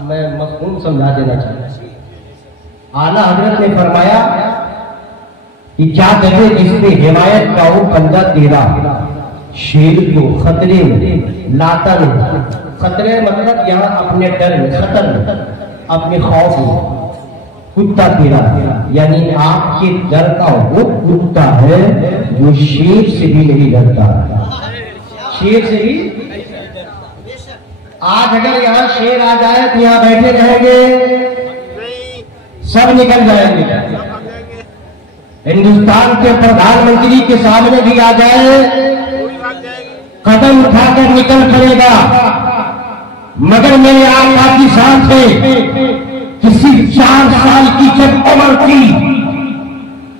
मैं मफहूम समझा देना चाहता हूं। आला हजरत ने फरमाया कि क्या जगह जिसपे हिमायत का वो बंदा तेरा शेर को खतरे में लाता नहीं। खतरे मतलब यहाँ अपने डर में, खतर में, अपने खौफ में। कुत्ता तेरा यानी आपके डर का वो कुत्ता है जो शेर से भी नहीं डरता। शेर से भी आज अगर यहाँ शेर आ जाए तो यहाँ बैठे रहेंगे, सब निकल जाएंगे। हिंदुस्तान के प्रधानमंत्री के सामने भी आ जाए, कदम उठाकर निकल पड़ेगा। मगर मेरे आका की साथ है, किसी 4 साल की जब उम्र थी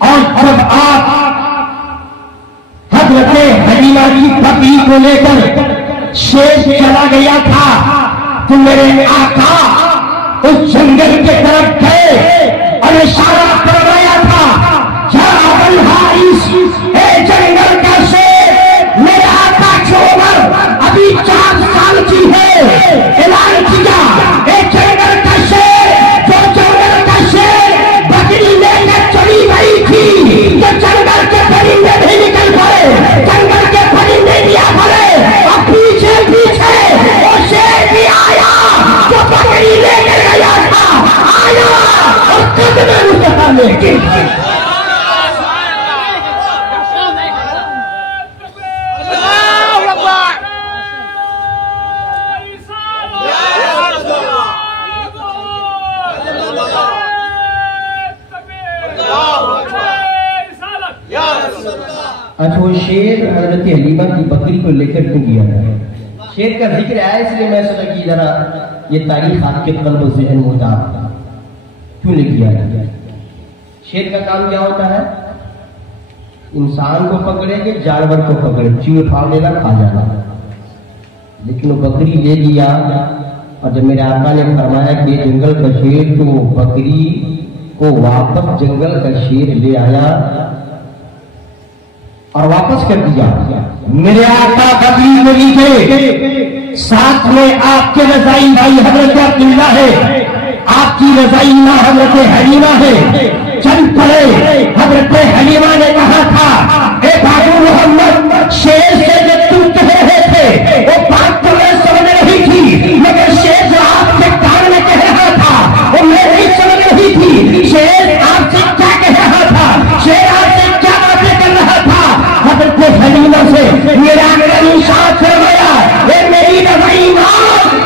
और जब आप हजरत हलीमा की पत्नी को लेकर शेर चला गया था तो मेरे आका उस जंगल के तरफ गए और इशारा करवाया था, जंगल का शेर। मेरे आका की उम्र अभी 4 साल की है। ऐलान किया, जंगल का शेर, जो जंगल का शेर बकरी लेकर चली गई थी, तो जंगल के परिंदे भी निकल पड़े, जंगल के परिंदे भी आ पड़े और पीछे पीछे वो शेर भी आया जो बकरी लेकर गया था, आया और कदम उठा लेके अच्छा। वो शेर हजरत हलीमा की बकरी को लेकर क्यों किया है? शेर का जिक्र आया इसलिए मैं सोचा कि जरा ये तारीख आपके कल्ब और ज़हन में क्यों नहीं किया है। शेर का काम क्या होता है? इंसान को पकड़ेंगे, जानवर को पकड़े, चीड़ फाड़ लेना, खा जाना। लेकिन वो बकरी ले लिया और जब मेरे आका ने फरमाया कि जंगल का शेर, तो बकरी को वापस जंगल का शेर ले आया और वापस कर दिया। मेरे आका बकरी को लीजिए, साथ में आपके रजाई भाई हजरत अब्दुल्ला है, आपकी रजाई मां हजरत हलीमा है। चल पड़े। हजरत हलीमा ने कहा था, ए बाबू मोहम्मद, शेर से जब तुम कह रहे थे वो बात तो मैं समझ रही थी, मगर शेर जो आपके कान में कह रहा था वो मैं नहीं समझ रही थी। शेर आपसे क्या कह रहा था? शेर आपसे क्या बातें कर रहा था? हजरत हलीमा से मेरा निशान फरमाया, मेरी रजाई मां,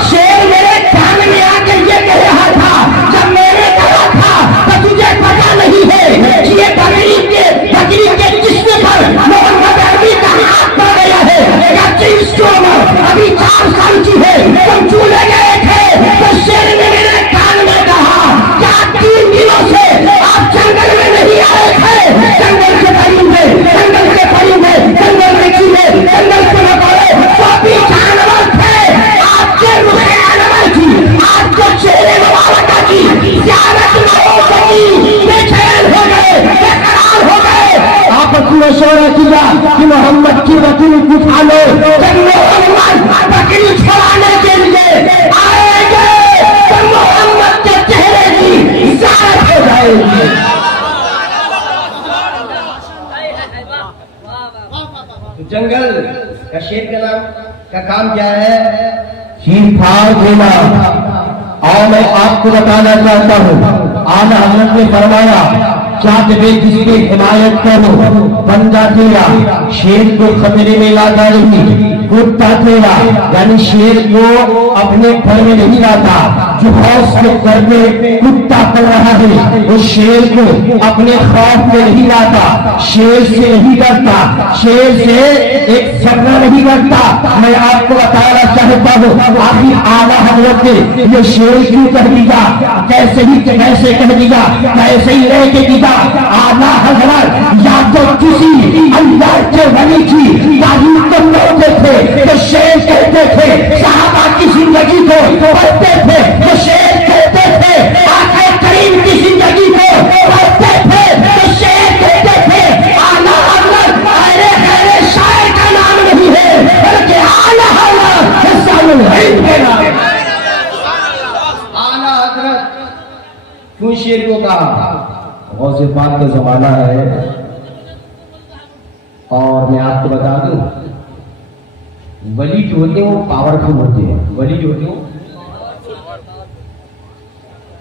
शेर मेरे कान में आकर ये कह रहा था, जब मैंने कहा था तो तुझे पता नहीं है कि ये बकरी के जिस्म पर मोहम्मद अरबी का हाथ पड़ गया है, या इसकी उम्र अभी 4 साल की है। तुम चूल्हे गए थे तो शेर ने मेरे कान में कहा, क्या 3 दिनों से आप जंगल में नहीं आए थे? जंगल के परिंदे, जंगल के परिंदे, जंगल में चूहे, जंगल के मकोड़े, सभी जानवर थे। आपके रुखे जानवर की, आपको चेहरे मुबारक की ज़ियारत न हो सकी, बेचैन हो गए, बेकरार हो गए। आपस में मशवरा किया कि मोहम्मद की बकरी उठा लो। जब मोहम्मद बकरी छुड़ाने के लिए आएंगे तो मोहम्मद के चेहरे की ज़ियारत हो जाएगी। जंगल का शेर का नाम का काम क्या है? चीर फाड़ देना। और मैं आपको बताना चाहता हूँ, आला हजरत ने फरमाया, क्या जबे जिसकी हिमायत करो, बंदा तेरा शेर को खतरे में लाता नहीं, कुत्ता तेरा यानी शेर को अपने घर में नहीं लाता। जो हौस के घर में कुत्ता पड़ रहा है वो शेर को अपने खौफ में नहीं लाता, शेर से नहीं डरता, शेर से एक सपना नहीं करता। मैं आपको बताना चाहता हूँ, आखिर आला हजरत ने ये शेर क्यों कह दिया, कैसे कह दिया, कैसे ही रह के दिया। आला हजरत या तो किसी अल्लाह के वली की तारीफ करते थे तो शेर कहते थे, सहाबा की जिंदगी को पढ़ते थे तो शेर कहते थे, आका करीम की जिंदगी को पढ़ते थे तो शेर कहते थे। आला हजरत अरे शायर का नाम नहीं है, बल्कि आला हजरत क्यों शेर को कहा? गौसे पाक का जमाना है और मैं आपको बता दूं, वली जो होते हैं वो पावरफुल होते हैं। वली जो होते हैं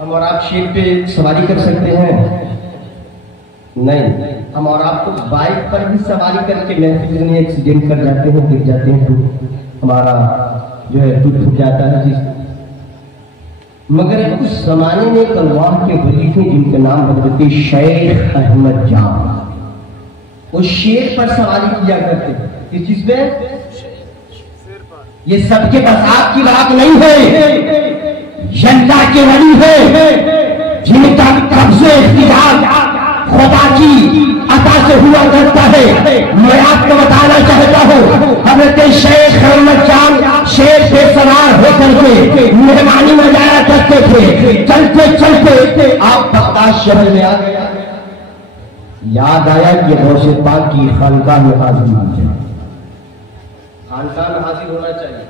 हम और आप शेर पे सवारी कर सकते हैं? नहीं। हम और आपको बाइक पर भी सवारी करके महफिल में एक्सीडेंट कर जाते हैं, गिर जाते हैं, तो हमारा जो है टूट जाता है जिस। मगर उस जमाने में एक अल्लाह के वली थे जिनका नाम हजरत शेख अहमद जान, वो शेर पर सवारी किया करते थे। किस चीज पे? ये सबके बस आपकी बात नहीं है, अल्लाह के वली है जिनका कब्जे इख्तियार खुदा की अता से हुआ करता है। मैं आपको बताना चाहता हूँ, हजरत शेख अहमद जान शेर पे सवार होकर के मेहमानी में जाया करते थे। चलते चलते आप बगदाद शहर में आ गया, याद आया कि गौसे पाक की खानकाह में हाजिर होना चाहिए। खानकाह में हाजिर होना चाहिए।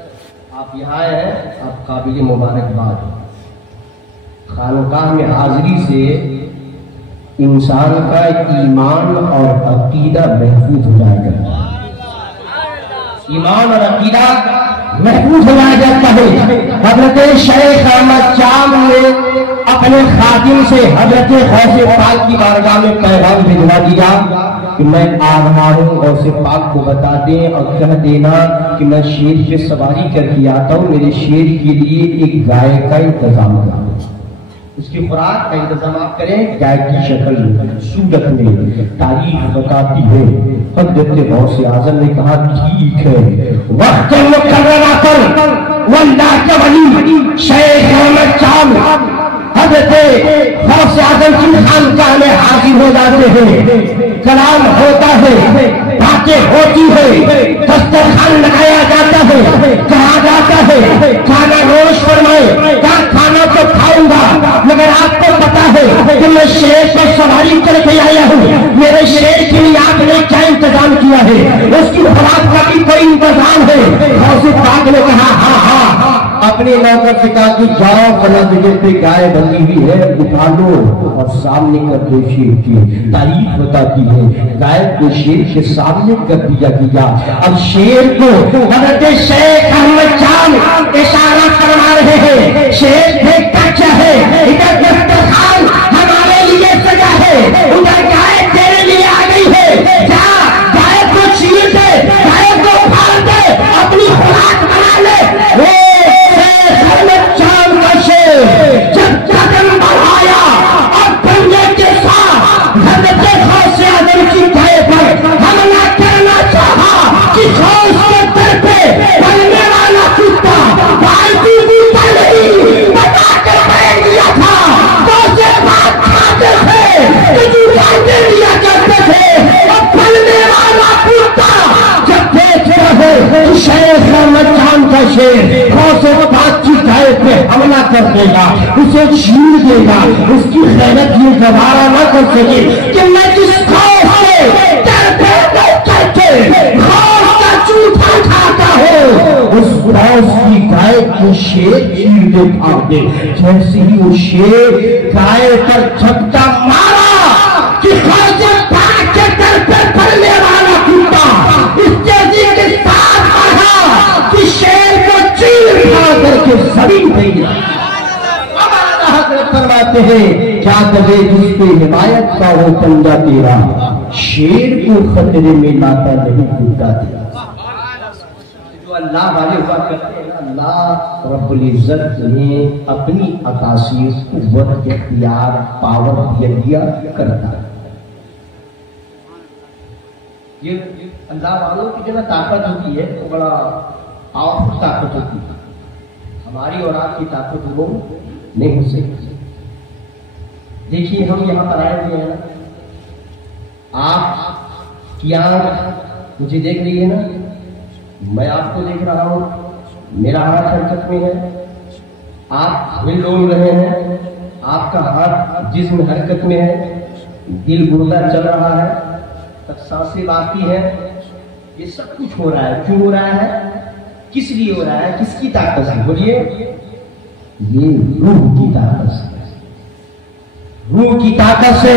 आप यहाँ आए हैं, आप काबिल मुबारकबाद। खानकाह में हाजिरी से इंसान का ईमान और अकीदा महफूज हो जाएगा। ईमान और अकीदा महफूज हो जाता है। हजरत शेख अहमद जान ने अपने खादिम से हजरत गौसे पाक की बारगाह में पैगाम भिजवा दिया कि मैं आ रहा हूँ, गौसे पाक को बता दें और कह देना कि मैं शेर पे सवारी करके आता हूँ, मेरे शेर के लिए एक गाय का इंतजाम करें, उसकी खुराक का इंतजाम आप करें। गाय की शक्ल सूरत में तारीफ बताती है। हजरत गौसे आजम ने कहा ठीक है। वक्त मुकर्ररा पर वल्लाह के वली शेख अहमद जान हजरत गौसे आजम की खानकाह में हाजिर हो जाते हैं। कलाम होता है, बातें होती है, दस्तरखान लगाया जाता है, कहा जाता है खाना रोज फरमाए, क्या खाना तो खाऊंगा, मगर आपको पता है कि मैं शेर पर सवारी करके आया हूँ, मेरे शेर के लिए आपने क्या इंतजाम किया है? उसकी खुराक का भी कोई इंतजाम है? गौसे पाक ने कहा हाँ हाँ। अपने नौकर से कहा कि जाओ फला जगह पे गाय बंधी हुई है, उठा लो और सामने कर दो। शेर की तारीफ बताती है, गाय को शेर के सामने कर दिया गया। अब शेर को हजरत शेख अहमद जान इशारा करवा रहे हैं, शेर देखता क्या है, इधर दस्तरखान हमारे लिए सजा है, उधर गाय तेरे लिए आ गई है, जा गाय को चीर दे, गाय को फाड़ दे, अपनी खुराक बना ले। वो जब कदम बढ़ाया और पंजे के साथ हजरत गौसे आजम की गाय पर हमला करना चाहा कि उसके दर पे पलने वाला कुत्ता पालतू कुत्ता नहीं बता कर बैठ दिया था। गौसे पाक खाते थे, बांधे दिया करते थे, और पलने वाला कुत्ता जब देख रहे शेख अहमद जान का शेर गौसे पाक की गाय पे हमला कर देगा, उसे छीन देगा, उसकी खैरत ये गवारा न कर सके कि मैं जिस खौफ से करके खौफ का जूठा खाता हूँ, उस खौफ की गाय को शेर चीर दे भाग दे। जैसे ही वो शेर गाय पर झपटा मारा कि गौसे पाक के दर पर पड़ने वाला कुत्ता इस तेजी के साथ बढ़ा कि शेर को चीर खा करके जमीन पे गिरा। फरमाते हैं क्या करे जिस पे हिमायत का वो पंजा तेरा, शेर को खतरे में लाता नहीं कुत्ता तेरा। जो अल्लाह वाले हुआ करते हैं ना, अल्लाह रब्बुल इज्जत ने अपनी अता से कुव्वत, इख्तियार, पावर दिया करता है। ये अल्लाह वालों की जो ताकत होती है वो बड़ा पावरफुल ताकत होती है। हमारी और आपकी ताकत वो नहीं हो सकती। देखिए हम यहाँ पर आए हुए हैं ना, आप की आंख मुझे देख रही है ना, मैं आपको देख रहा हूँ, मेरा हाथ हरकत में है, आप हिल डोल रहे हैं, आपका हाथ जिस्म हरकत में है, दिल गुर्दा चल रहा है, तब सांसें बाकी है, ये सब कुछ हो रहा है। क्यों हो रहा है? किस लिए हो रहा है? किसकी ताकत से? बोलिए, ये रूह की ताकत से। रूह की ताकत से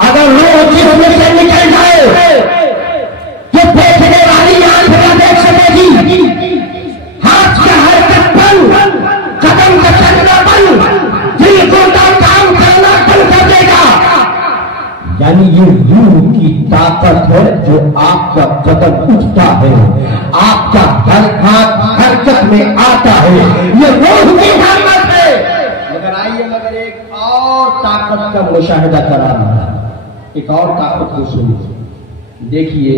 अगर रूह जिस्म से निकल जाए तो देखने वाली आंख न देख सकेगी, हाथ का हरकत बंद, कदम का चलना बंद, दिल को काम करना बंद कर देगा। यानी ये रूह की ताकत है जो आपका कदम उठता है, आपका हर हाथ हरकत में आता है, ये रूह की ताकत है। मगर आइए मगर एक और ताकत का मुशाहिदा करा रहा है, एक और ताकत को सुनिए। देखिए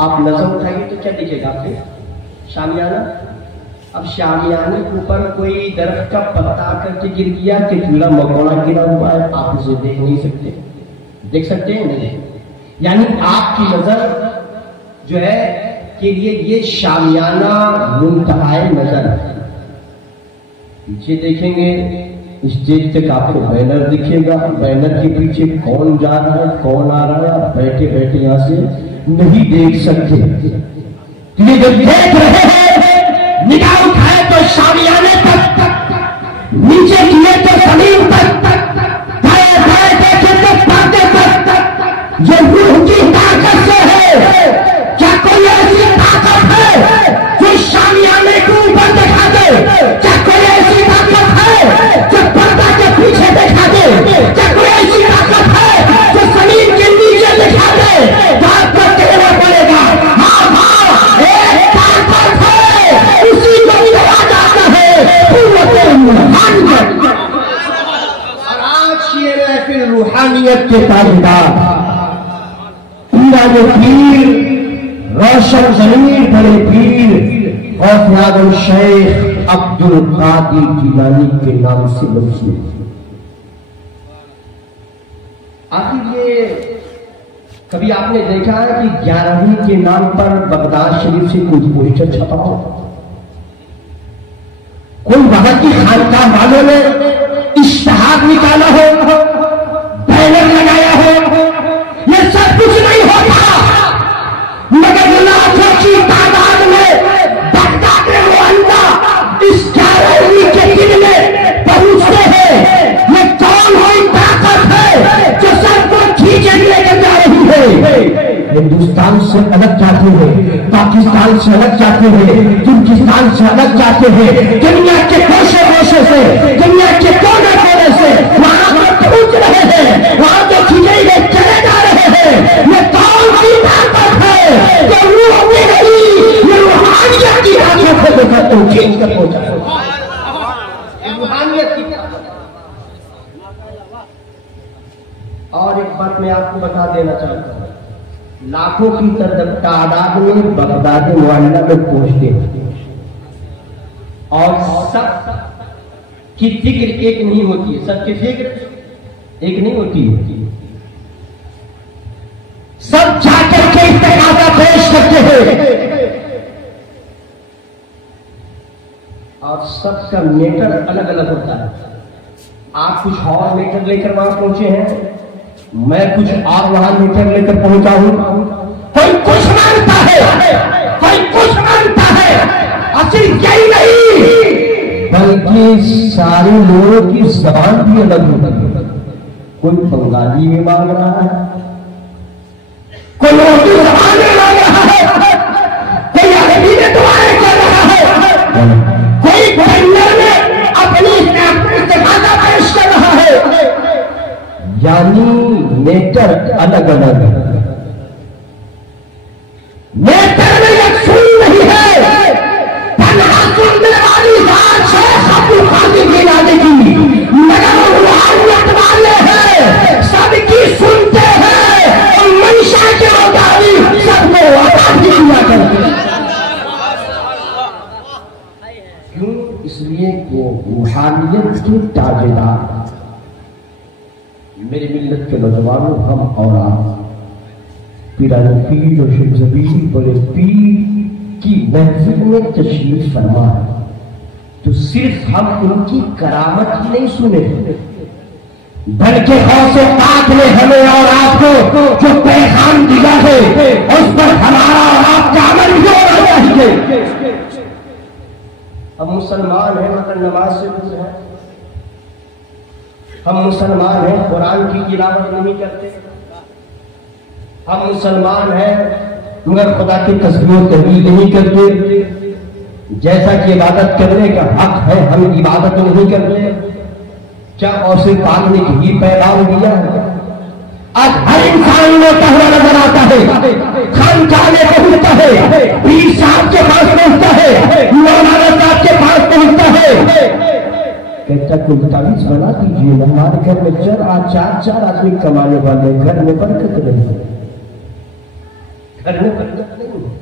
आप नजर उठाइए तो क्या दिखेगा आपके? शामियाना। अब शामियाने के ऊपर कोई दरख्त का पत्ता करके गिर गया कि चूल्हा मकोड़ा गिरा हुआ है, आप उसे देख नहीं सकते, देख सकते हैं नहीं? यानी आपकी नजर जो है के लिए ये शामियाना मुंतहाए नजर। पीछे देखेंगे स्टेज तक आपको बैनर दिखेगा, बैनर के पीछे कौन जा रहा है कौन आ रहा है बैठे बैठे यहां से नहीं देख सकते। ये जब देख रहे हैं निगाह उठाए तो शामियाने तक, नीचे किए तो जमीन तक, दाएं बाएं देखे तो पर्दे तक। ये रूह की ताकत से है। क्या कोई ऐसी ताकत है जो शामियाने के ऊपर दिखा दे? क्या कोई ऐसी ताकत है जो पर्दा के पीछे दिखा दे? क्या कोई ऐसी ताकत है जो जमीन के नीचे दिखा दे? बात पर कहना पड़ेगा हाँ हाँ एक ताकत है, उसी को कहा जाता है रूहानियत। और आज ये महफिल रूहानियत के ताबेदार पीर रोशन जमीर बड़े पीर गौस शेख अब्दुल कादिर जिलानी के नाम से मशहूर। आखिर ये कभी आपने देखा है कि 11वीं के नाम पर बगदाद शरीफ से कोई पोस्टर छपा हो? कोई वहां की खानकाह वालों ने इश्तिहार निकाला हो, बैनर लगाया हो? ये सब कुछ नहीं होता, मगर लाखों की तादाद में बगदाद मुअल्ला इस 11वीं के दिन में पहुंचते हैं। ये कौन हुई ताकत है जो सबको खींचे लेकर जा रही है? हिंदुस्तान से अलग जाते हैं, पाकिस्तान से अलग जाते हैं, तुर्किस्तान से अलग जाते हैं, दुनिया के कोशे कोशे से, दुनिया के कोने कोने से वहां पर पहुंच रहे हैं, वहां तो खींचे हुए चले जा रहे हैं। ये कौन सी ताकत है जो रूह में नहीं, ये रूहानियत की ताकत है जो सबको खींच कर पहुंचा है। रूहानियत की ताकत। और एक बात मैं आपको बता देना चाहता हूं, लाखों की तादाद में बगदाद मुअल्ला में पहुंचते हैं और सब की फिक्र एक नहीं होती है, सबकी फिक्र एक नहीं होती है। सब जाकर के इस्तेकाजा पेश करते हैं और सबका मेटर अलग अलग होता है। आप कुछ और मेटर लेकर वहां पहुंचे हैं, मैं कुछ और वहां मीटर लेकर पहुंचा हूं। कोई कुछ मानता है, कोई कुछ मानता है, और सिर्फ यही नहीं बल्कि सारे लोगों की जबान भी अलग होती है। कोई बंगाली में मांग रहा है, कोई उर्दू जबान में मांग रहा है, कोई अरबी में दुआएं कर रहा है, कोई बंगला में अपनी इस्तेमाल पेश कर रहा है। यानी नेटर अलग अलग है। नेटर में यकसूर नहीं है। तन्हा सुनने वाली बात शेख अब्दुल कादिर जिलानी की, मगर रूहानियत वाले हैं, सबकी सुनते हैं और मंशा के मुताबिक सबको आजाद किया करते हैं। क्यों? इसलिए वो रूहानियत के ताबेदार। मेरी मिल्लत के नौजवानों, हम और आप पीराने पीर और शिवजबीर बड़े पीर की महफिल में तशरीफ फरमा है, तो सिर्फ हम उनकी करामत ही नहीं सुने, बल्कि गौसे पाक ने हमें और आपको जो पैगाम दिया है उस पर हमारा और आपका अमल भी होना चाहिए। हम मुसलमान हैं मगर नमाज से दूर हैं, हम मुसलमान हैं, कुरान की तिलावत नहीं करते। हम मुसलमान हैं मगर खुदा की तस्बीह तहलील नहीं करते। जैसा कि इबादत करने का हक है हम इबादत नहीं करते। क्या औसे पाक ने यही पैगाम दिया है? आज हर इंसान में कहना नजर आता है, खानकाह में पहुंचता है, पीर साहब के पास पहुंचता है, मौलाना साहब के पास पहुंचता है, कहता कोई ताबीज बना दीजिए। हमारे घर में चार आदमी कमाने वाले, घर में बरकत नहीं है, घर में बरकत नहीं है।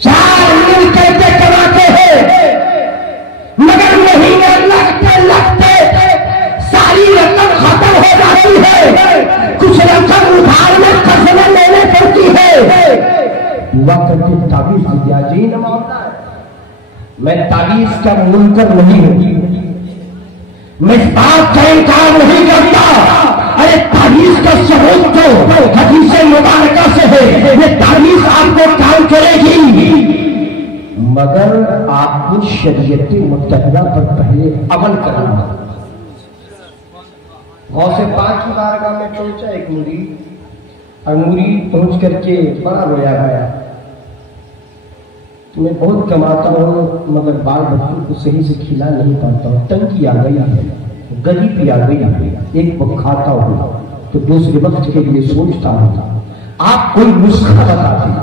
चार मिल कैसे कमाते हैं मगर महीने लगते लगते सारी रकम खत्म हो जाती है। कुछ रकम उधार में कसमें लेने पड़ती है। दुआ करके ताबीज दिया जी न मामला है। मैं ताबीज का मुनकर नहीं हूं, मैं इस बात का इनकार नहीं करता। अरे ताबीज का सबूत तो हदीस मुबारका से है। ये ताबीज आपको काम करेगी मगर आपको शरीयत मुत्तहदा पर पहले अमल करना होगा। गौसे पाक की बारगाह में पहुंचा एक मुरीद, और मुरीद पहुंच करके बड़ा रोया गया। मैं बहुत कमाता हूँ मगर बाल बच्चों को सही से खिला नहीं पाता हूँ, तंगी आ गई है, गरीबी आ गई है। एक वक्त खाता हूँ तो दूसरे वक्त के लिए सोचता हूँ। आप कोई नुस्खा बता दें,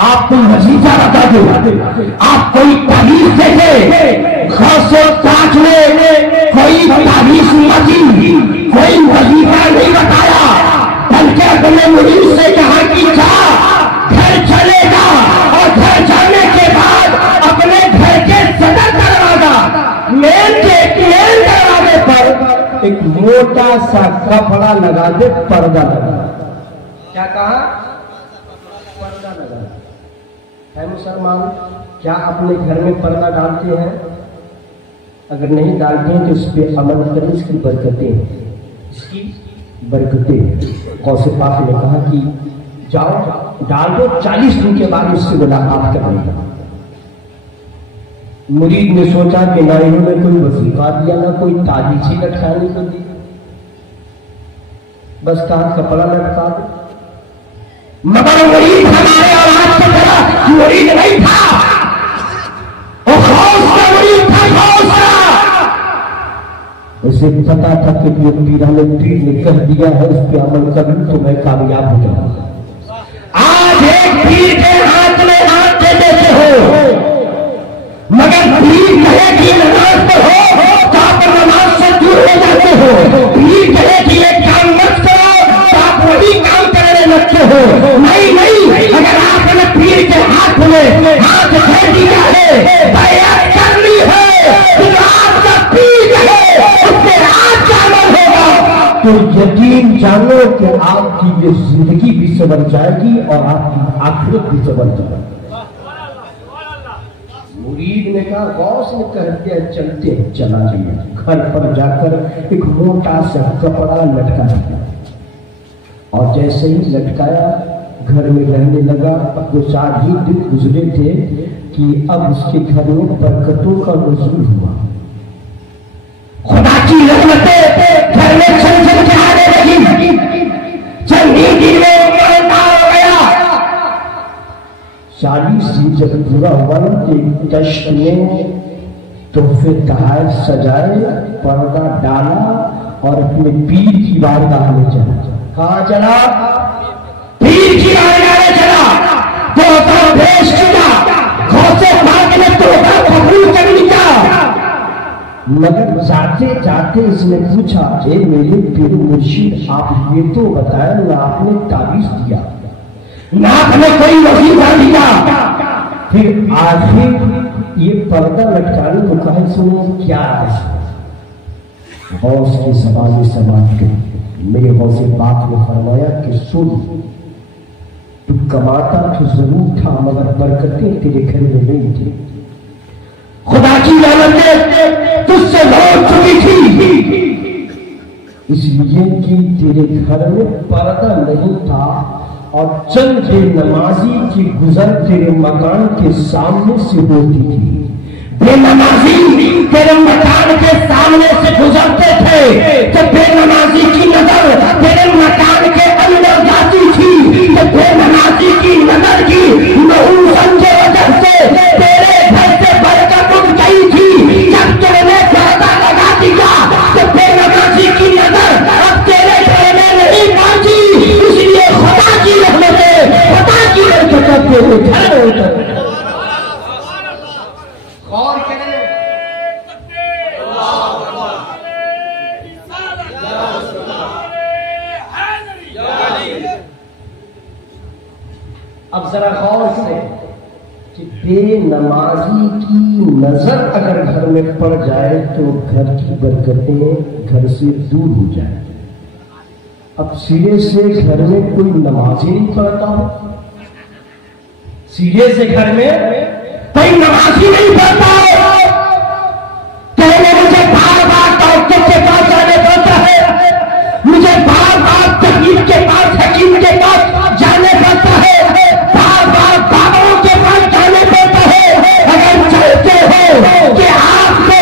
आप कोई वजीफा बता दो, आप कोई ताबीज देखे, खासे काट में कोई ताबीज नहीं, कोई वजीफा नहीं बताया, बल्कि अपने मुरीद से कहा कि जा घर चलेगा और घर जाने के बाद अपने घर के सदर दरवाजा मेन दरवाजे पर एक मोटा सा कपड़ा लगा दे, पर्दा लगा। क्या कहा? पर्दा लगा है। मुसलमान क्या अपने घर में पर्दा डालते हैं? अगर नहीं डालते हैं तो इस पे अमल करें, इसकी बरकतें, इसकी बरकतें। गौसे पाक ने कहा कि जाओ डाल दो, 40 दिन के बाद उससे मुलाकात करेगा। मुरीद ने सोचा कि ना इन्होंने कोई वजीफा दिया ना कोई ताबीज ही लटकाने को दी, बस कहा कपड़ा लटका दो। मगर मुरीद हमारे औलाद की तरह मुरीद नहीं था, वो खौफ का मुरीद था, खौफ का। उसे पता था कि जो पीरा ने पीर ने कह दिया है उस पर अमल कर लूं तो मैं कामयाब हो जाऊंगा। आज एक पीर के हाथ में हाथ दे देते हो मगर पीर कहे कि नमाज पढ़ो तो आप नमाज से दूर हो जाते हो। पीर कहे कि ये काम मत करो तो आप वही काम करने लगते हो। नहीं, अगर आपने पीर के हाथ में हाथ दे दिया है, बैअत कर ली है, तो आपका पीर है उसके हाथ का अमल होगा तो यकीन जानो कि आपकी ये जिंदगी भी संवर जाएगी और आपकी आखिरत भी संवर जाएगी। मुरीद ने कहा, गौस ने कह दिया चलते हैं, चला जाइए। घर पर जाकर एक मोटा सा कपड़ा लटका दिया और जैसे ही लटकाया घर में रहने लगा। अब 2-4 ही दिन गुजरे थे कि अब उसके घर में बरकतों का नुज़ूल हुआ। खुदा की रहमतें घर में चल के आने लगी। चंद ही दिन में ईमानदार हो गया। 40 दिन जब पूरा हुआ तो दश्त में तोहफे तहार सजाए, पर्दा डाला और अपने पीर की बारगाह में चला। कहाँ चला? पीर की बारगाह में चला। तोहफा पेश किया, गौसे पाक ने तोहफा कबूल कर लिया। मगर जाते जाते इसने पूछा, हे मेरे पीर मुर्शिद, आप ये तो बताया ना आपने ताबीज दिया ना आपने कोई वजीफा दिया, फिर आखिर ये पर्दा लटकाने को कहा, सुनो क्या गौस के सवाल समाप्त कर। मेरे गौसे पाक ने फरमाया कि सुन, तू कमाता तो जरूर था मगर बरकतें तेरे घर में नहीं थी। खुदा की रहमत तुझसे लौट चुकी थी इसलिए कि तेरे घर में पर्दा नहीं था और चंद बेनमाजी की गुजर तेरे मकान के सामने से होती थी। बेनमाजी तेरे मकान के सामने से गुजर नमाजी की नजर अगर घर में पड़ जाए तो घर की बरकतें घर से दूर हो जाए। अब सिरे से घर में कोई नमाजी नहीं पढ़ता हो, सीधे से घर में कोई नमाजी नहीं पढ़ता हो, कहने मुझे बार बार डॉक्टर के पास जाने पड़ता है, मुझे बार बार तबीब के पास, हकीम के पास जाने पड़ता है, बार बार बाबाओं के पास जाने पड़ता है। अगर चाहते हो कि आपको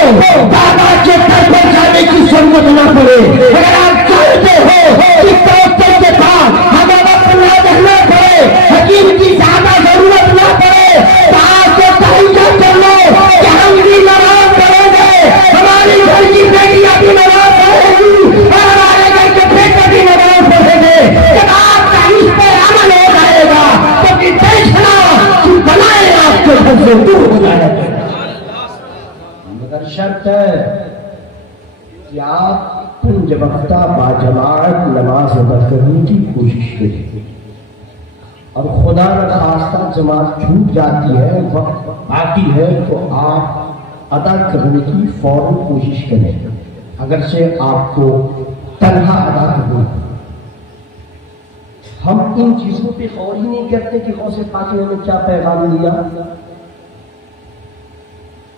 बाबा के घर पर जाने की जरूरत न पड़े, अगर आप चाहते हो कि डॉक्टर के पास हमें वक्त न रहना पड़े, हकीम की ज्यादा जरूरत न पड़े, तो आपको तहैया कर लो कि हम भी नमाज पढ़ेंगे, हमारी घर की बेटियां भी नमाज पढ़ेंगी और हमारे घर के बेटे भी नमाज पढ़ेंगे। जब आपका इस पर अमल हो जाएगा तो फिर देखना कि बनाए आपके घर से दूर हो जाएगा। मगर शर्त है कि आप पंजवक्ता बाजमात नमाज अदा करने की कोशिश करें, और खुदा न खास्ता जमात छूट जाती है, वक्त बाकी है, तो आप अदा करने की फौरन कोशिश करें, अगर से आपको तन्हा अदा करना। हम इन चीजों पे गौर ही नहीं करते कि गौसे पाक ने हमें क्या पैगाम दिया।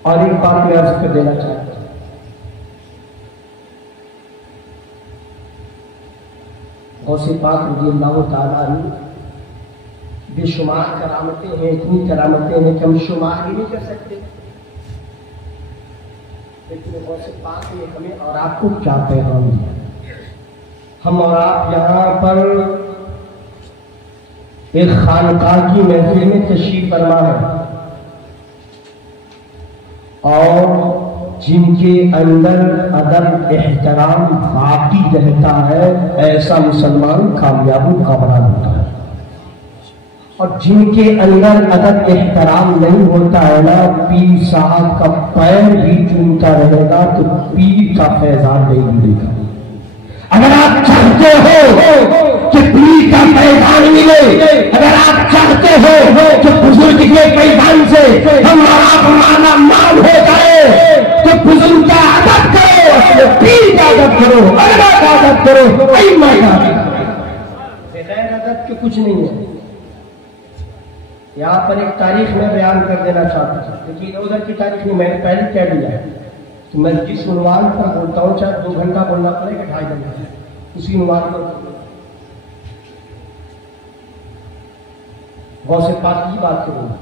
और एक बात मैं अर्ज कर देना चाहता हूं, गौसे पाक रज़ियल्लाहु ताला अन्हु बेशुमार करामतें हैं, इतनी करामतें हैं कि हम शुमार ही नहीं कर सकते। लेकिन गौसे पाक ने हमें और आपको क्या पैगाम दिया। हम और आप यहाँ पर एक खानकाह की महफिल में तशरीफ फरमा है, और जिनके अंदर अदब एहतराम बाकी रहता है, ऐसा मुसलमान कामयाबी कामरान होता है। और जिनके अंदर अदब एहतराम नहीं होता है ना, पीर साहब का पैर भी चूमता रहेगा तो पीर का फैजान नहीं मिलेगा। अगर आप चाहते हो कि पीर का पैगाम मिले, अगर आप चाहते हो कि बुजुर्ग के पैगाम से हमारा माना मान हो जाए, तो बुजुर्ग का अदब करो, अपने पीर का अदब करो, अल्लाह का अदब करो, अइम्मा का बगैर अदब के कुछ नहीं है। यहाँ पर एक तारीख में बयान कर देना चाहता था, लेकिन उधर की तारीख में मैंने पहले कह दिया है कि मैं जिस उन्वान पर बोलता हूँ, चाहे 2 घंटा बोलना पड़ेगा, 2.5 घंटा, उसी उन्वान पर गौसे पाक की बात करूंगा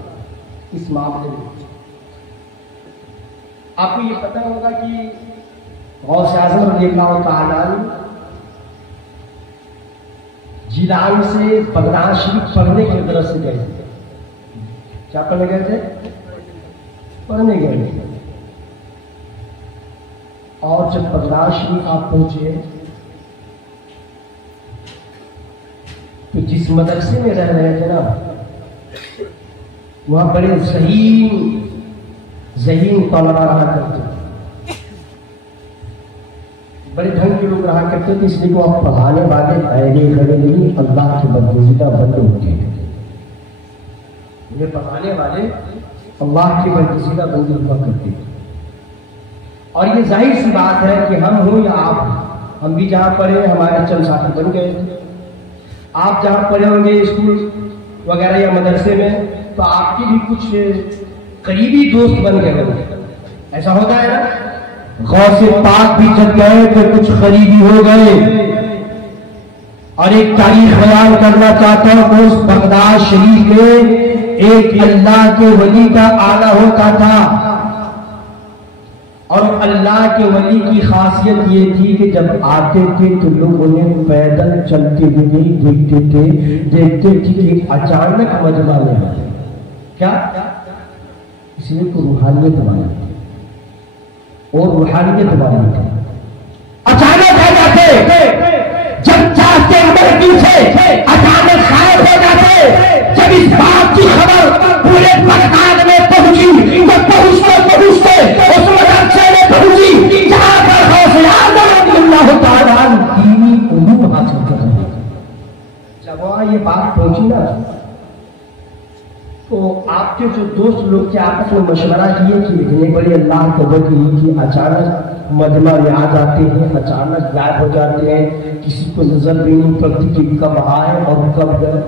इस मामले में। आपको ये पता होगा कि गौसे आज़म रज़ियल्लाहु ताला जिलान से बगदाद शरीफ पढ़ने की तरफ से गए थे। क्या पढ़ने गए थे? पढ़ने गए थे। और जब बगदाद शरीफ आप पहुंचे तो जिस मदरसे में रह रहे थे ना, वहां बड़े ज़हीन तौलबा रहा करते, बड़े ढंग के लोग रहा करते थे, इसलिए वो आप पढ़ाने वाले ऐने खड़े नहीं, अल्लाह के बदगुज़ीदा बंदे होते हैं। उन्हें पढ़ाने वाले अल्लाह के बदगुज़ीदा बंदे हुआ करते थे। और ये जाहिर सी बात है कि हम हो या आप, हम भी जहां पढ़े हमारे चंद साथी बन गए थे। आप जहां पढ़े होंगे स्कूल वगैरह या मदरसे में, तो आपके भी कुछ करीबी दोस्त बन गए होंगे, ऐसा होता है ना। गौसे पाक भी जब गए तो कुछ करीबी हो गए। और एक तारीख बयान करना चाहता हूं, उस बगदाद शरीफ में एक अल्लाह के वली का आना होता था, और अल्लाह के वली की खासियत ये थी कि जब आते थे तो लोग उन्हें पैदल चलते हुए नहीं देखते थे, देखते थे कि अचानक मजमा में आते। क्या? इसलिए को रूहानियत वाले और रूहानियत वाले थे, अचानक आ जाते, जब चाहते मृत्यु से अचानक गायब हो जाते। जब इस बात की खबर पूरे बगदाद में पहुंची तो पहुंचते पहुंचते उस मदरसे में पहुंची जहां पर गौसे आज़म रज़ियल्लाहु ताला अन्हु दीनी उलूम हासिल कर रहे थे। जब वहां ये बात पहुंची ना, तो आप आपके जो दोस्त लोग थे आपस में मशवरा किए कि इतने बड़े अल्लाह के वली कि अचानक मजमा में आ जाते हैं, अचानक गायब हो जाते हैं, किसी को नजर भी नहीं पड़ती कि कब आए और कब गए।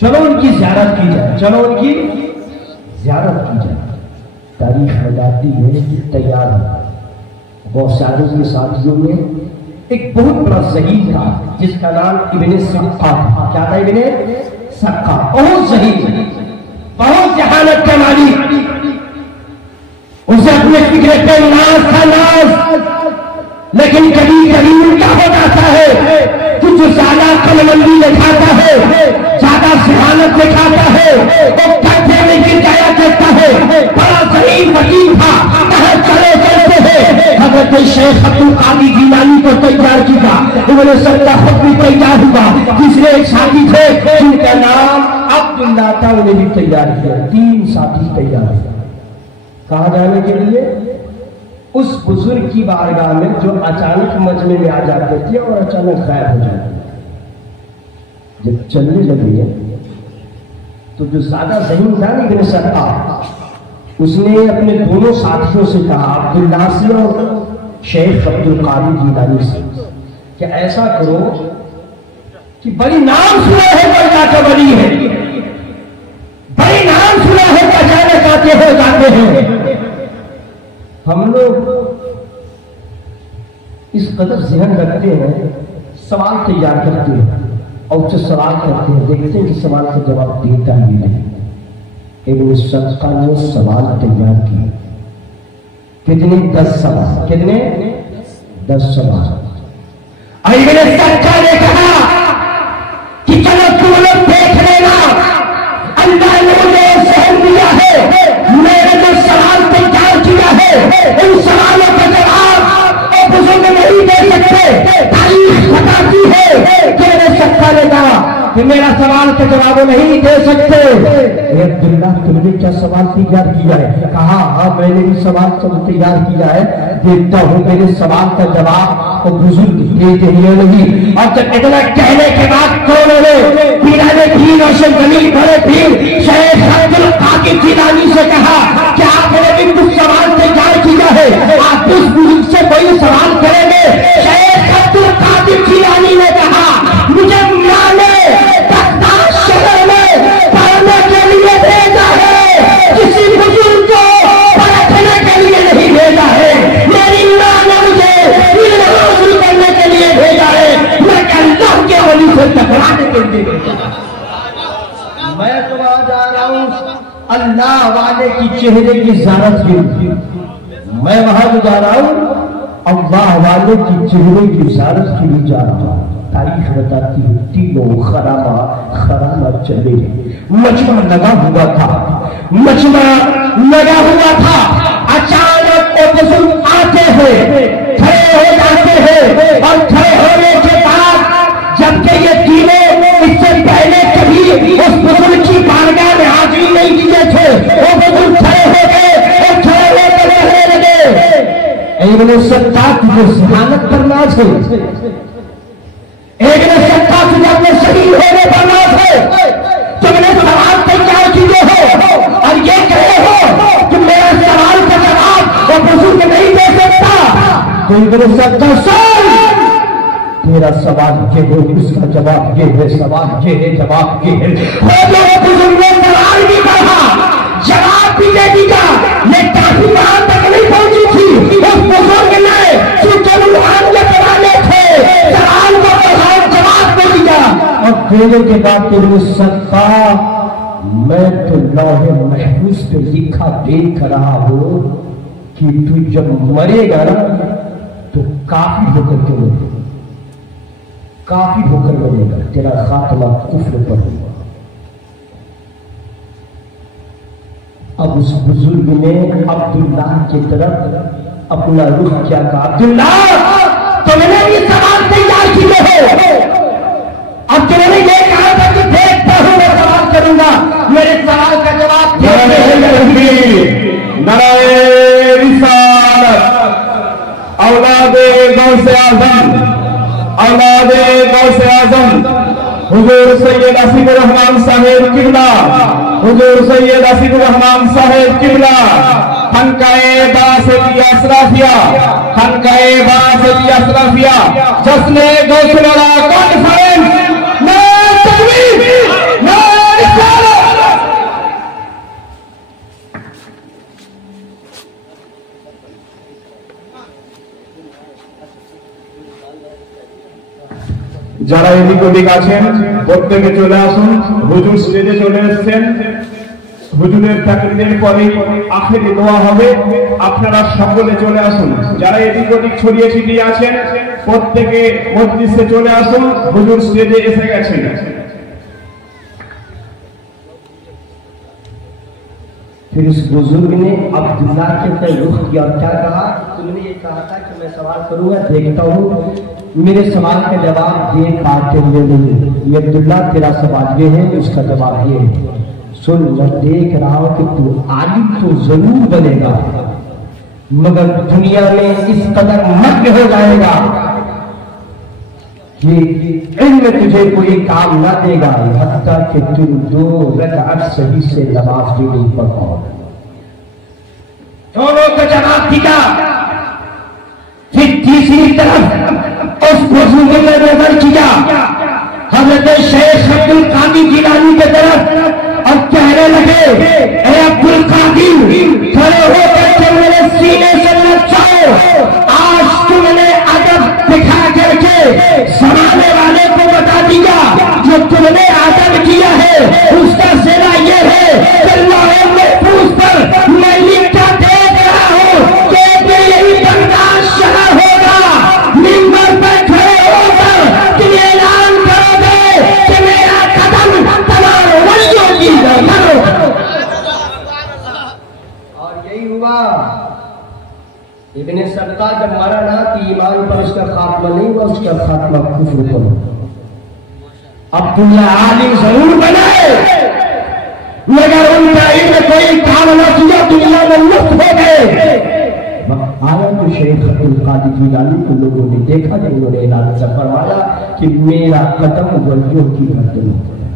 चलो उनकी ज़ियारत की जाए, चलो उनकी ज़ियारत की जाए। तारीख बताती है कि तैयार है। बहुत सारे के साथियों में एक बहुत बड़ा शहीद था जिसका नाम इब्ने सक्का था। क्या था? इब्ने सक्का। बहुत शहीद, बहुत जहानत का मालिक। उसे अपने फिक्र पे नाज था, नाज। लेकिन कभी कभी उल्टा हो जाता है कि जो ज्यादा कलमंदी दिखाता है, ज्यादा जहानत दिखाता है, वो खड्डे में गिर जाया करता है। बड़ा शहीद वकील था, कहाँ चले चलते हैं। हजरत शेख अब्दुल कादिर जीलानी को तैयार किया, उन्होंने सबका खुद भी तैयार हुआ। तीसरे एक साथी थे जिनका नाम अब्दुल्ला था, उन्हें भी तैयार किया। 3 साथी तैयार हुए। कहा जाने के लिए? उस बुजुर्ग की बारगाह में जो अचानक मजमे में आ जाते थे और अचानक गायब हो जाते। जब चलने लगे तो जो ज्यादा जहीन था ना इब्ने सक्का, उसने अपने दोनों साथियों से कहा, अब्दुल्ला से और शेख अब्दुल कादिर जीलानी से, कि ऐसा करो कि बड़ी नाम सुना है अल्लाह का वली है, बड़ी नाम सुना है कि अचानक आते हो जाते हैं। हम लोग इस कदर ज़हन रखते हैं, सवाल तैयार करते हैं और जो सवाल करते हैं देखते हैं कि सवाल का जवाब देता ही नहीं। इब्ने सक्का ने सवाल तैयार किए। कितने? 10 सवाल। कितने? 10 सवाल। इब्ने सक्का ने कहा कि चलो तुम लोग देख लेना, अल्लाह ने मुझे सहन दिया है, मैंने जो सवाल तैयार किया है उन सवालों का जवाब और बुजुर्ग नहीं दे सकते। तारीख बताती है कि इब्ने सक्का ने कहा कि मेरा सवाल का जवाब नहीं दे सकते। अब्दुल्ला, तुमने क्या सवाल तैयार किया है? कहा, हाँ मैंने भी सवाल सब तैयार किया है, देखता हूँ मेरे सवाल का जवाब और बुजुर्ग देते ही नहीं। और जब इतना कहने के बाद कौन ने पीराने की रोशन जमीन बड़े फिर शेख अब्दुल कादिर जीलानी से कहा कि आपने भी कुछ सवाल तैयार किया है, आप उस बुजुर्ग से कोई सवाल करेंगे? शेख अब्दुल कादिर जीलानी ने कहा, मुझे माने बगदाद शहर में पढ़ने के लिए भेजा है, किसी बुजुर्ग को पढ़ने के लिए नहीं भेजा है। मेरी मां ने मुझे इल्म हासिल करने के लिए भेजा है, मैं अल्लाह के वली से टकराने के लिए भेजा है। मैं तो वहां जा रहा हूं अल्लाह वाले की चेहरे की ज़ियारत के लिए। मैं वहां जा रहा हूं अल्लाह वाले की चेहरे की ज़ियारत के लिए जा रहा हूं। तारीख बताती है तीनों खरामा चले, मजमा लगा हुआ था, मजमा लगा हुआ था। अचानक वो बुजुर्ग आते हैं, खड़े हो जाते हैं और खड़े होने के बाद जबकि ये तीनों इससे पहले कभी उस बुजुर्ग की बारगाह में हाजिरी नहीं दिए थे, वो बुजुर्ग खड़े हो गए और खड़े होकर कहने लगे, इब्ने सक्का तुझे जहानत करना है, इब्ने सक्का तुझे अपने शहीद होने पर नाज है, तुमने सवाल तैयार किए हो और ये कहे हो कि मेरा सवाल का जवाब वो बुजुर्ग नहीं दे सकता। तो इब्ने सक्का सुन, तेरा सवाल ये है, उसका जवाब ये है, सवाल ये है, जवाब ये है। वो बुजुर्ग ने सवाल भी कहा, जवाब भी दे दिया, ये काफी वहां तक नहीं पहुंची थी। उस बुजुर्ग ने चूंकि के कराने थे सवाल को जवाब दे दिया और देने के बाद इब्ने सक्का, मैं तो लौहे महफूज पे लिखा देख रहा हूं कि तू जब मरेगा ना तो काफी होकर के मरेगा, काफी होकर मरेगा, तेरा खात्मा कुफ्र पर होगा। अब उस बुजुर्ग ने अब्दुल्ला की तरफ अपना रुख क्या कहा, अब्दुल्ला तुमने भी सवाल तैयार किए हो, अब तुमने ये कहा था कि देखता हूं मैं सवाल करूंगा, मेरे सवाल का जवाब नारे रिसालत, औलादे गौसे आज़म, औलादे गौसे आज़म हुजूर सैयद आसिफुर रहमान साहेब किबला, हुजूर सैयद आसिफुर रहमान साहेब किबला, खनकाए बासतिया असराफिया, खनकाए बासतिया असराफिया, जश्न गौसुलरा कॉन्फ्रेंस में तकबीर में रिसालत। যারা এদিক ওদিক আছেন প্রত্যেকে চলে আসুন, হুজুর স্টেজে চলে এসেছেন। হুজুরের তাকবীরের পরে আখেরি দোয়া হবে, আপনারা সকলে চলে আসুন। যারা এদিক ওদিক ছড়িয়ে ছিটিয়ে আছেন প্রত্যেকে মজলিসে চলে আসুন, হুজুর স্টেজে এসে গেছেন। फिर उस बुजुर्ग ने अब्दुल्ला के पे रुख किया और क्या कहा, तुमने ये कहा था कि मैं सवाल करूंगा, देखता हूँ मेरे सवाल का जवाब दे पाते हुए नहीं। ये अब्दुल्ला तेरा सवाल ये है, उसका जवाब ये है, सुन मैं देख रहा हूं कि तू आलिम तो जरूर बनेगा मगर दुनिया में इस कदर मग्न हो जाएगा कि इल्म तुझे कोई काम न देगा, हत्ता कि तुम 2 रकात सही से नमाज भी नहीं पढ़ पाओ। दोनों का जवाब दिया। फिर तीसरी तरफ उस बुजुर्ग ने नजर किया हजरत शेख अब्दुल कादिर जिलानी की तरफ और कहने लगे, ए अब्दुल कादिर, खड़े होकर के मेरे सीने से लग जाओ। आज तुमने अदब दिखा करके समाने वाले को बता दिया, जो तुमने अदब किया है उसका सिला ये है कि लौहे महफूज पर मैं लिखता देख रहा हूं कि यही बर्दाश्त शरा होगा। मिंबर पर खड़े होकर कि ऐलान करोगे कि मेरा कदम तमाम वलियों की करो। और यही हुआ। इब्ने सब्ता जब मरा ना कि ईमान पर उसका खात्मा नहीं हुआ, उसका खात्मा कुफ्र पर। अब्दुल्ला आलिम जरूर बनाए मगर उनका इल्म कोई काम न किया, दुनिया में मुक्त हो गए। आया तो शेख अब्दुल कादिर जिलानी को लोगों ने देखा जब उन्होंने ऐलान फरमाया कि मेरा कदम वलियों की गर्दन पर है।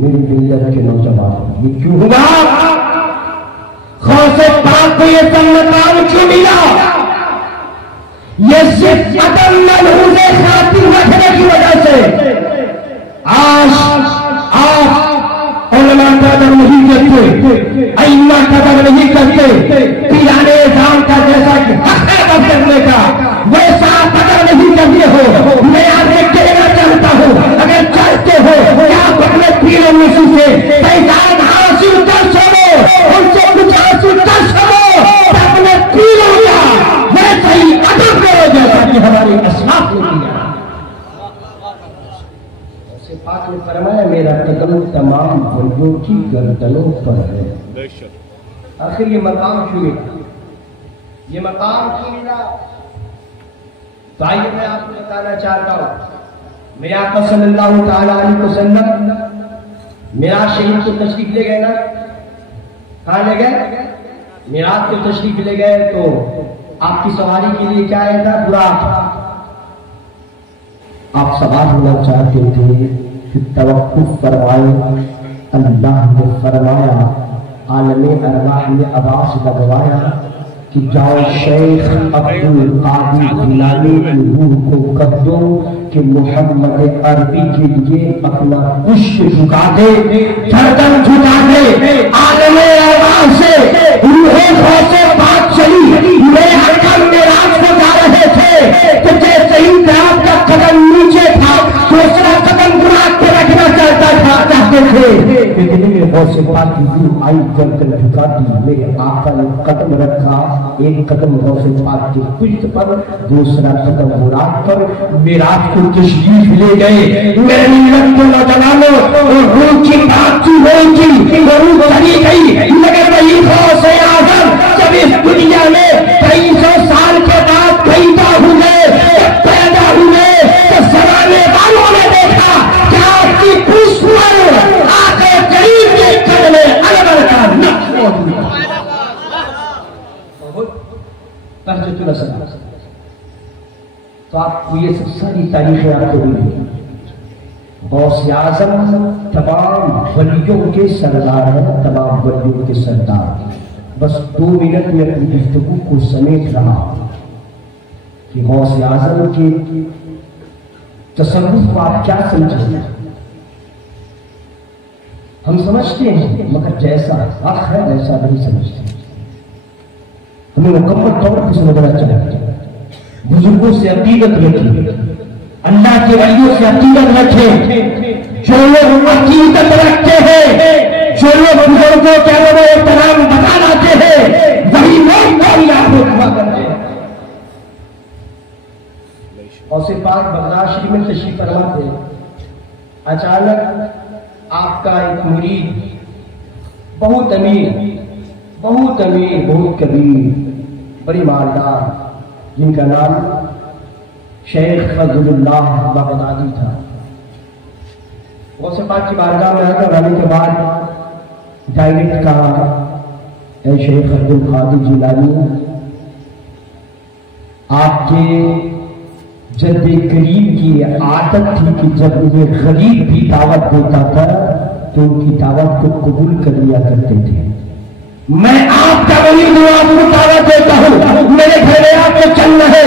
मेरी मिल्लत के नौजवान, ये क्यों हुआ? खौसे पाक को ये सब मकाम क्यों मिला? ये सिर्फ कदम मनहूसे खातिर रखने की वजह से। आज आप उलमा कदर नहीं करते, अइम्मा कदर नहीं करते, पीराने जान का जैसा कि हक है कदर करने का वैसा कदर नहीं करते हो। मैं आपसे कहना चाहता हूं, अगर चाहते हो क्या आप अपने पीर मुसी से पहचान हासिल कर सको, उनसे कुछ हासिल कर सको, तो अपने पीरों का वैसा ही अदब करो जैसा कि हमारी असलाफ ने किया। पाक ने फरमाया मेरा कदम तमाम वलियों की गर्दनों पर है। आखिर ये मकाम क्यों मिला? ये मकाम क्यों मिला? तो आइए मैं आपको बताना चाहता हूं। मेरे आका सल्लल्लाहु तआला अलैहि वसल्लम मेराज शरीफ को तशरीफ ले गए ना, कहाँ ले गए? मेराज को तशरीफ ले गए तो आपकी सवारी के लिए क्या आया था? बुराक। आप सवार होना चाहते थे, फिर तवक्कुफ फरमाए। अल्लाह ने फरमाया, आलमे अरवाह ने आवाज लगवाया कि जाओ शेख अब्दुल कादिर जिलानी की रूह को कर दो कि मोहम्मद अरबी के लिए अपना पुष्प झुका दे, गर्दन झुका दे। आलमे अरवाह से रूहें से बात चली। मेरे हकम मेराज को जा रहे थे तो जैसे ही आपका कदम नीचे था, दूसरा कदम बुराक पे रखना चाहते थे, लेकिन मेरे हौसे पाक की रूह आई, गर्दन झुका दी। मेरे आका ने कदम रखा, एक कदम हौसे पाक की पुष्ट पर, दूसरा कदम बुराक पर। मेराज को तशरीफ ले गए। मेरे मिलत के नौजवानों, रूह की बात की होगी, रूह चली गई, मगर वही हौसे आजम जब इस दुनिया में 2300 साल के बाद पैदा हुए, तो जमाने वालों ने देखा क्या आपकी पुष्प पर आके करीब के कदम अलवर का नक्श मौजूद है। तो आपको ये सब सारी तारीखें आपको मिली। गौस आज़म तमाम वलियों के सरदार हैं, तमाम वलियों के सरदार। बस 2 मिनट में अपनी गुफ्तगू को समेट रहा कि गौस आज़म के तसव्वुफ को आप क्या समझेंगे। हम समझते हैं मगर जैसा हक है वैसा नहीं समझते। हमें मुकम्मल तौर पर समझना चाहिए। बुजुर्गों से अकीदत रखिए, अल्लाह के वलियों से अकीदत रखें। जो लोग अकीदत रखते हैं, जो लोग बुजुर्गों के एहतराम बता लाते हैं, वही लोग कामयाब हुआ करते हैं। औसे पाक बगदाद शरीफ में तशरीफ फरमा थे। अचानक आपका एक मुरीद बहुत अमीर, बहुत कबीर, बड़ी मालदार, जिनका नाम शेख फजलुल्लाह बगदादी था। गौसे पाक की बारगाह में आकर आने के बाद डायरेक्ट कहा, ऐ शेख अब्दुल कादिर जिलानी, आपके जद्दे करीब की आदत थी कि जब उन्हें गरीब भी दावत देता था तो उनकी दावत को कबूल कर लिया करते थे। मैं आपका वली हूं, आपको दावत देता हूं, मेरे घर में आपको चलना है।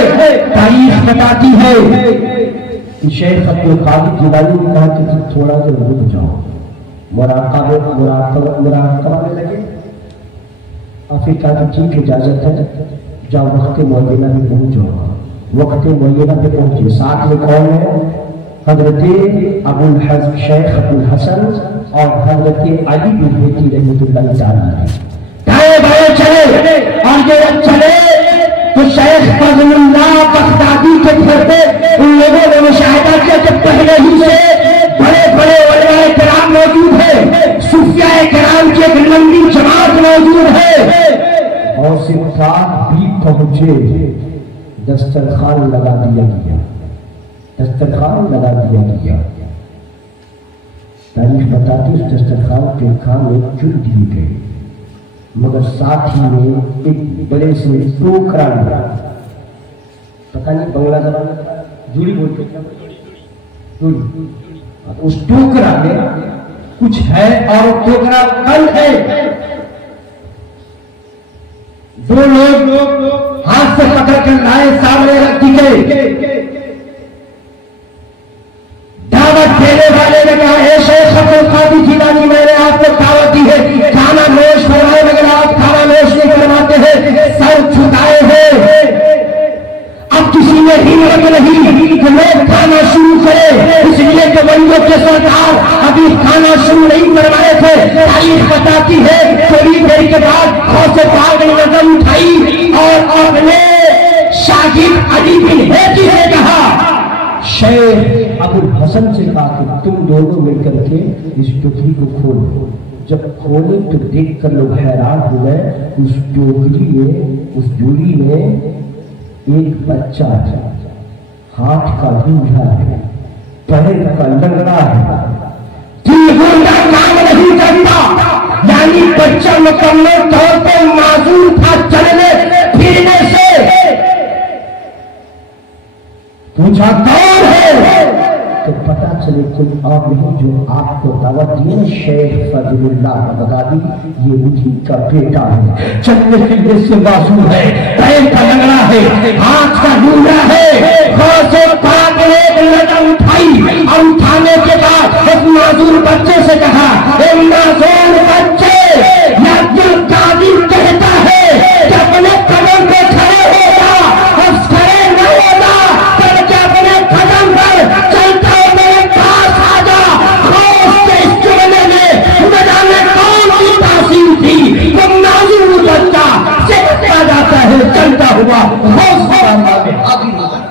तारीख बताती है कि शेख अब्दुल कादिर जिलानी ने कहा कि तुम थोड़ा सा रुक जाओ, मुराक़बा में लगे। और फिर कहा कि ठीक इजाजत है, जाओ वक्त मुअय्यना में पहुंच जाओ। वक्त मुअय्यना पे पहुंचे, साथ में कौन है? हजरत शेख अबुल हसन और हजरत अली बिन बेती रहमतुल्लाह अलैह। दाएं बाएं चले और जब चले तो शेख फजलुल्लाह बगदादी के घर पे उन लोगों ने मुशाहिदा किया कि पहले ही से बड़े बड़े उलमाए किराम मौजूद है, सूफियाए किराम की एक लंबी जमात मौजूद है। और सिर्फ भी पहुंचे, दस्तरखान लगा दिया गया, दस्तरखान लगा दिया गया। तारीख बताती उस दस्तरखान पे खाम एक चुन दिए गए, मगर साथ ही में एक बड़े से टोकरा लिया। पता नहीं बंगला जबान में जुड़ी बोलते क्या, जुड़ी। उस टोकरा में कुछ है और टोकरा बंद है। दो लोग हाथ से पकड़ कर लाए, सामने रख दी गई। दावत देने वाले ने कहा, ऐ शेख अब्दुल कादिर जिलानी, मैंने आपको दावत दी है, खाना नोश करवाए, मगर आप खाना नोश नहीं करवाते हैं, सर झुकाए हैं। अब किसी में हिम्मत नहीं कि लोग खाना शुरू करें, इसलिए कि वलियों के सरकार अभी खाना शुरू नहीं करवाए थे। तारीख बताती है थोड़ी देर के बाद गौसे पाक ने नजर उठाई और अपने शागिर्द अली बिन हेती से कहा, शेख अबुल हसन से कहा कि तुम दोनों मिलकर के इस टोकरी को खोलो। जब खोले तो देख कर लोग हैरान हो गए। उस टोकरी में, उस झोली में एक बच्चा है, हाथ का लूझा है, पैर का लंगड़ा है, दिल काम नहीं करता, यानी बच्चा मुकम्मल तौर पर माजूर था चलने फिरने से। पूछा कौन है, तो पता चले कोई और नहीं, जो आपको दावत दिए शेख फजलुल्लाह बगदादी, ये उन्हीं का बेटा है। चलने फिरने से मासूम है, पैर का लंगड़ा है, हाथ का लूला है। गौसे पाक ने नजर उठाई और उठाने के बाद उस माजूर बच्चे से कहा, ए माजूर बच्चे, अब्दुल कादिर कहता है कि अपने कदम पे खड़े होगा, और खड़े न होगा तब अपने कदम पर चलता मेरे पास आ जा। के इस जुमले में न जाने कौन सी तासीर थी, वो माजूर बच्चा सीखता जाता है, चलता हुआ हौसला में हाजिर होता है।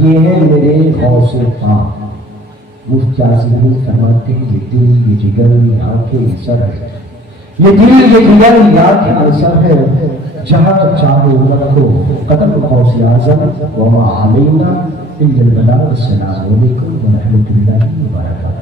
ये है मेरे गौसे पाक, मुफ्ती आज़मीन फरमाते हैं, ये दिल, ये जिगर, ये आंखें, ये सर है। ये दिल, ये जिगर, ये आंखें, ये सर है। जहाँ चाहो रखो कदम गौसे आज़म, वमा अलैना इल्लल बलाग। अस्सलामु अलैकुम व रहमतुल्लाहि व बरकातहू।